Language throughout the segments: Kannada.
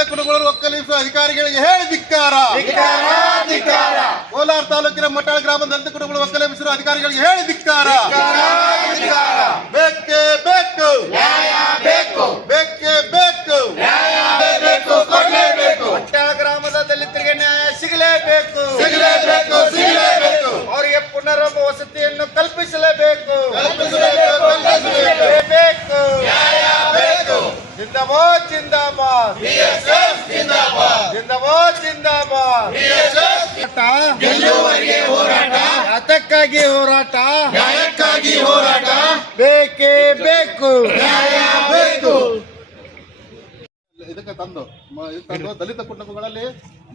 ದಲಿತ ಕುಟುಂಬಗಳನ್ನು ಒಕ್ಕಲಿಸುವ ಅಧಿಕಾರಿಗಳಿಗೆ ಹೇಳಿ ಧಿಕ್ಕಾರ. ಕೋಲಾರ ತಾಲೂಕಿನ ಮಟ್ಟಾಳ ಗ್ರಾಮದ ದಲಿತ ಕುಟುಂಬಗಳು ಒಕ್ಕಲಿಸುವ ಅಧಿಕಾರಿಗಳಿಗೆ ಹೇಳಿ ಧಿಕ್ಕಾರ. ಬೇಕೇ ಬೇಕು, ಬೇಕೇ ಬೇಕು, ಮಟ್ಟಾಳ ಗ್ರಾಮದ ದಲಿತರಿಗೆ ನ್ಯಾಯ ಸಿಗಲೇಬೇಕು. ಅವರಿಗೆ ಪುನರ್ವಸತಿ ವಸತಿಯನ್ನು ಕಲ್ಪಿಸಲೇಬೇಕು. ಜಿಂದಾಬಾದ್ ಜಿಂದಾಬಾದ್ ಜಿಂದಾಬಾದ್ ಜಿಂದಾಬಾದ್. ಅದಕ್ಕಾಗಿ ಹೋರಾಟ, ನ್ಯಾಯಕ್ಕಾಗಿ ಹೋರಾಟ ಬೇಕೇ ಬೇಕು. ಇದಕ್ಕೆ ತಂದು ದಲಿತ ಕುಟುಂಬಗಳಲ್ಲಿ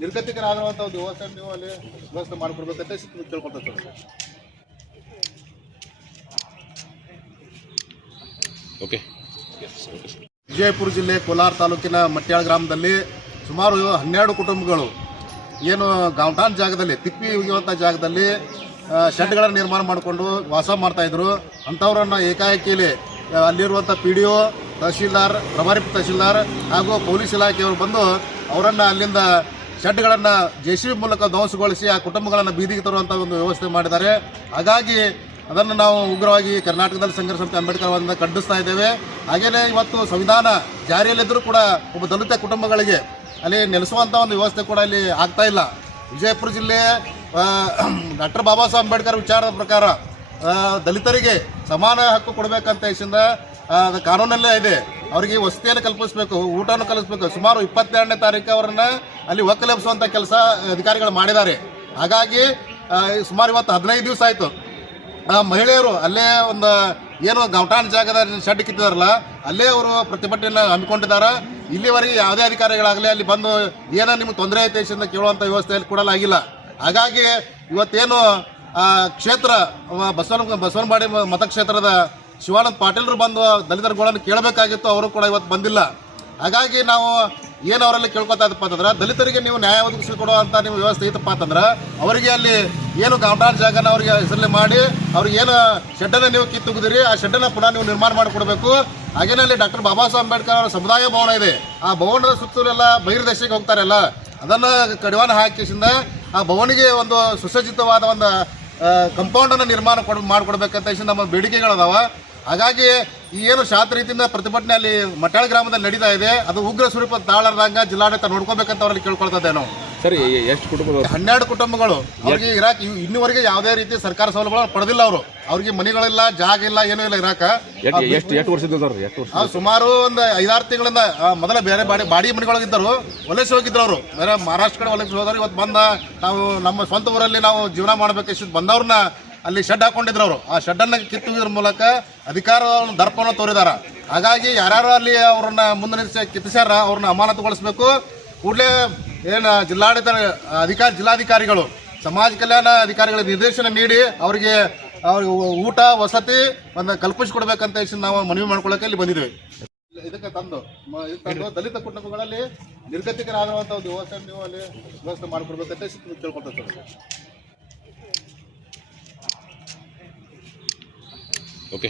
ನಿರ್ಗತಿಕರಾಗಿರುವಂತ ಒಂದು ವ್ಯವಸ್ಥೆ ನೀವು ಅಲ್ಲಿ ವ್ಯವಸ್ಥೆ ಮಾಡಿಕೊಡ್ಬೇಕಂತ ಕೇಳ್ಕೊಳ್ತಾರೆ. ಓಕೆ. ವಿಜಯಪುರ ಜಿಲ್ಲೆ ಕೋಲಾರ ತಾಲೂಕಿನ ಮಟ್ಯಾಳ ಗ್ರಾಮದಲ್ಲಿ ಸುಮಾರು 12 ಕುಟುಂಬಗಳು ಏನು ಗೌಟಾನ್ ಜಾಗದಲ್ಲಿ ತಿಪ್ಪಿ ಒಗೆಯುವಂಥ ಜಾಗದಲ್ಲಿ ಶೆಡ್ಗಳನ್ನು ನಿರ್ಮಾಣ ಮಾಡಿಕೊಂಡು ವಾಸ ಮಾಡ್ತಾಯಿದ್ರು. ಅಂಥವ್ರನ್ನ ಏಕಾಏಕಿಲಿ ಅಲ್ಲಿರುವಂಥ PDO, ತಹಶೀಲ್ದಾರ್, ಪ್ರಭಾರಿ ತಹಶೀಲ್ದಾರ್ ಹಾಗೂ ಪೊಲೀಸ್ ಇಲಾಖೆಯವರು ಬಂದು ಅವರನ್ನು ಅಲ್ಲಿಂದ ಶೆಡ್ಗಳನ್ನು JCB ಮೂಲಕ ಧ್ವಂಸಗೊಳಿಸಿ ಆ ಕುಟುಂಬಗಳನ್ನು ಬೀದಿಗೆ ತರುವಂಥ ಒಂದು ವ್ಯವಸ್ಥೆ ಮಾಡಿದ್ದಾರೆ. ಹಾಗಾಗಿ ಅದನ್ನು ನಾವು ಉಗ್ರವಾಗಿ ಕರ್ನಾಟಕದಲ್ಲಿ ಸಂಘರ್ಷ ಸಮಿತಿ ಅಂಬೇಡ್ಕರ್ ಅವರಿಂದ ಖಂಡಿಸ್ತಾ ಇದ್ದೇವೆ. ಹಾಗೆಯೇ ಇವತ್ತು ಸಂವಿಧಾನ ಜಾರಿಯಲ್ಲಿದ್ದರೂ ಕೂಡ ಒಬ್ಬ ದಲಿತ ಕುಟುಂಬಗಳಿಗೆ ಅಲ್ಲಿ ನೆಲೆಸುವಂಥ ಒಂದು ವ್ಯವಸ್ಥೆ ಕೂಡ ಅಲ್ಲಿ ಆಗ್ತಾ ಇಲ್ಲ. ವಿಜಯಪುರ ಜಿಲ್ಲೆ ಡಾಕ್ಟರ್ ಬಾಬಾ ಸಾಹೇಬ್ ಅಂಬೇಡ್ಕರ್ ವಿಚಾರದ ಪ್ರಕಾರ ದಲಿತರಿಗೆ ಸಮಾನ ಹಕ್ಕು ಕೊಡಬೇಕಂತ ಹೇಳಿಂದ ಕಾನೂನಲ್ಲೇ ಇದೆ. ಅವರಿಗೆ ವಸತಿಯನ್ನು ಕಲ್ಪಿಸಬೇಕು, ಊಟವನ್ನು ಕಲಿಸಬೇಕು. ಸುಮಾರು 22ನೇ ತಾರೀಕು ಅವರನ್ನ ಅಲ್ಲಿ ಒಕ್ಕಲೆಬ್ಬಿಸುವಂಥ ಕೆಲಸ ಅಧಿಕಾರಿಗಳು ಮಾಡಿದ್ದಾರೆ. ಹಾಗಾಗಿ ಸುಮಾರು ಇವತ್ತು 15 ದಿವಸ ಆಯಿತು. ಮಹಿಳೆಯರು ಅಲ್ಲೇ ಒಂದು ಏನು ಗೌಟಾನ್ ಜಾಗದ ಶೆಡ್ ಕಿತ್ತಿದಾರಲ್ಲ ಅಲ್ಲೇ ಅವರು ಪ್ರತಿಭಟನೆಯನ್ನು ಹಮ್ಮಿಕೊಂಡಿದ್ದಾರೆ. ಇಲ್ಲಿವರೆಗೆ ಯಾವುದೇ ಅಧಿಕಾರಿಗಳಾಗಲಿ ಅಲ್ಲಿ ಬಂದು ಏನೋ ನಿಮ್ಗೆ ತೊಂದರೆ ಐತೆ ಅಂತ ಕೇಳುವಂಥ ವ್ಯವಸ್ಥೆಯಲ್ಲಿ ಕೊಡಲಾಗಿಲ್ಲ. ಹಾಗಾಗಿ ಇವತ್ತೇನು ಕ್ಷೇತ್ರ ಬಸವನಬಾಡಿ ಮತಕ್ಷೇತ್ರದ ಶಿವಾನಂದ ಪಾಟೀಲ್ರು ಬಂದು ದಲಿತರುಗಳನ್ನು ಕೇಳಬೇಕಾಗಿತ್ತು, ಅವರು ಕೂಡ ಇವತ್ತು ಬಂದಿಲ್ಲ. ಹಾಗಾಗಿ ನಾವು ಏನು ಅವರಲ್ಲಿ ಕೇಳ್ಕೊತಾ ಇದ್ದಪ್ಪ ಅಂತಂದ್ರೆ ದಲಿತರಿಗೆ ನೀವು ನ್ಯಾಯ ಒದಗಿಸಿಕೊಡುವಂಥ ನೀವು ವ್ಯವಸ್ಥೆ ಇತ್ತಪ್ಪ ಅಂತಂದ್ರೆ ಅವರಿಗೆ ಅಲ್ಲಿ ಏನು ಗೌಟಾನ್ ಜಾಗನ ಅವರಿಗೆ ಹೆಸರಲ್ಲಿ ಮಾಡಿ ಅವ್ರಿಗೆ ಏನು ಶೆಡ್ಡನ್ನು ನೀವು ಕಿತ್ತುಗಿದಿರಿ ಆ ಶೆಡ್ಡನ್ನು ಪುನಃ ನೀವು ನಿರ್ಮಾಣ ಮಾಡಿಕೊಡ್ಬೇಕು. ಹಾಗೇನೇ ಅಲ್ಲಿ ಡಾಕ್ಟರ್ ಬಾಬಾ ಸಾಹೇಬ್ ಅಂಬೇಡ್ಕರ್ ಅವರ ಸಮುದಾಯ ಭವನ ಇದೆ. ಆ ಭವನದ ಸುತ್ತಲೆಲ್ಲ ಬಹಿರ್ದೇಶಕ್ಕೆ ಹೋಗ್ತಾರಲ್ಲ ಅದನ್ನು ಕಡಿವಾಣ ಹಾಕಿಸಿಂದ ಆ ಭವನಿಗೆ ಒಂದು ಸುಸಜ್ಜಿತವಾದ ಒಂದು ಕಂಪೌಂಡನ್ನು ನಿರ್ಮಾಣ ಮಾಡಿಕೊಡ್ಬೇಕಂತ ನಮ್ಮ ಬೇಡಿಕೆಗಳದಾವ. ಹಾಗಾಗಿ ಈ ಏನು ಶಾಂತ ರೀತಿಯಿಂದ ಪ್ರತಿಭಟನೆ ಅಲ್ಲಿ ಮಟ್ಟಾಳ ಗ್ರಾಮದಲ್ಲಿ ನಡೀತಾ ಇದೆ ಅದು ಉಗ್ರ ಸ್ವರೂಪ ತಾಳರ್ದಂಗ ಜಿಲ್ಲಾಡಳಿತ ನೋಡ್ಕೋಬೇಕಂತ ಅವರಲ್ಲಿ ಕೇಳ್ಕೊಳ್ತಾ ಇದ್ದೇವೆ ನಾವು. ಸರಿ, ಎಷ್ಟು ಕುಟುಂಬಗಳು? 12 ಕುಟುಂಬಗಳು. ಅವ್ರಿಗೆ ಇರಾಕ್ ಇನ್ನುವರೆಗೆ ಯಾವುದೇ ರೀತಿ ಸರ್ಕಾರ ಸೌಲಭ್ಯಗಳು ಪಡೆದಿಲ್ಲ. ಅವರಿಗೆ ಮನೆಗಳಿಲ್ಲ, ಜಾಗ ಇಲ್ಲ, ಏನೂ ಇಲ್ಲ ಇರಾಕ. ಎಷ್ಟು ವರ್ಷ? ಸುಮಾರು ಒಂದು 5-6 ತಿಂಗಳಿಂದ ಮೊದಲ ಬೇರೆ ಬಾಡಿ ಮನೆಗಳಾಗಿದ್ದರು, ವಲಸೆ ಹೋಗಿದ್ರು ಅವರು ಬೇರೆ ಮಹಾರಾಷ್ಟ್ರ ಕಡೆ ವಲಸೆ ಹೋದವ್ರು. ಇವತ್ತು ಬಂದ ನಾವು ನಮ್ಮ ಸ್ವಂತ ಊರಲ್ಲಿ ನಾವು ಜೀವನ ಮಾಡಬೇಕಿಷ್ಟು ಬಂದವ್ರನ್ನ ಅಲ್ಲಿ ಶೆಡ್ ಹಾಕೊಂಡಿದ್ರು. ಅವರು ಆ ಶೆಡ್ಡನ್ನು ಕಿತ್ತುವುದ್ರ ಮೂಲಕ ಅಧಿಕಾರವನ್ನು ದರ್ಪವನ್ನು ತೋರಿದಾರ. ಹಾಗಾಗಿ ಯಾರ್ಯಾರು ಅಲ್ಲಿ ಅವ್ರನ್ನ ಮುಂದೆ ಕಿತ್ತಿಸ್ಯಾರ ಅವ್ರನ್ನ ಅಮಾನತುಗೊಳಿಸಬೇಕು. ಕೂಡಲೇ ಏನು ಜಿಲ್ಲಾಧಿಕಾರಿಗಳು ಸಮಾಜ ಕಲ್ಯಾಣ ಅಧಿಕಾರಿಗಳಿಗೆ ನಿರ್ದೇಶನ ನೀಡಿ ಅವ್ರಿಗೆ ಊಟ ವಸತಿ ಒಂದು ಕಲ್ಪಿಸಿಕೊಡ್ಬೇಕಂತ ಹೇಳಿ ನಾವು ಮನವಿ ಮಾಡ್ಕೊಳ್ಳೋಕೆ ಇಲ್ಲಿ ಬಂದಿದ್ದೇವೆ. ಇದಕ್ಕೆ ತಂದು ದಲಿತ ಕುಟುಂಬಗಳಲ್ಲಿ ನಿರ್ಗತಿಕರಾಗಿರುವಂಥ ಒಂದು ವ್ಯವಸ್ಥೆ ನೀವು ಅಲ್ಲಿ ವ್ಯವಸ್ಥೆ ಮಾಡಿಕೊಡ್ಬೇಕಂತ ಕೇಳ್ಕೊಳ್ತಾರೆ. ಓಕೆ.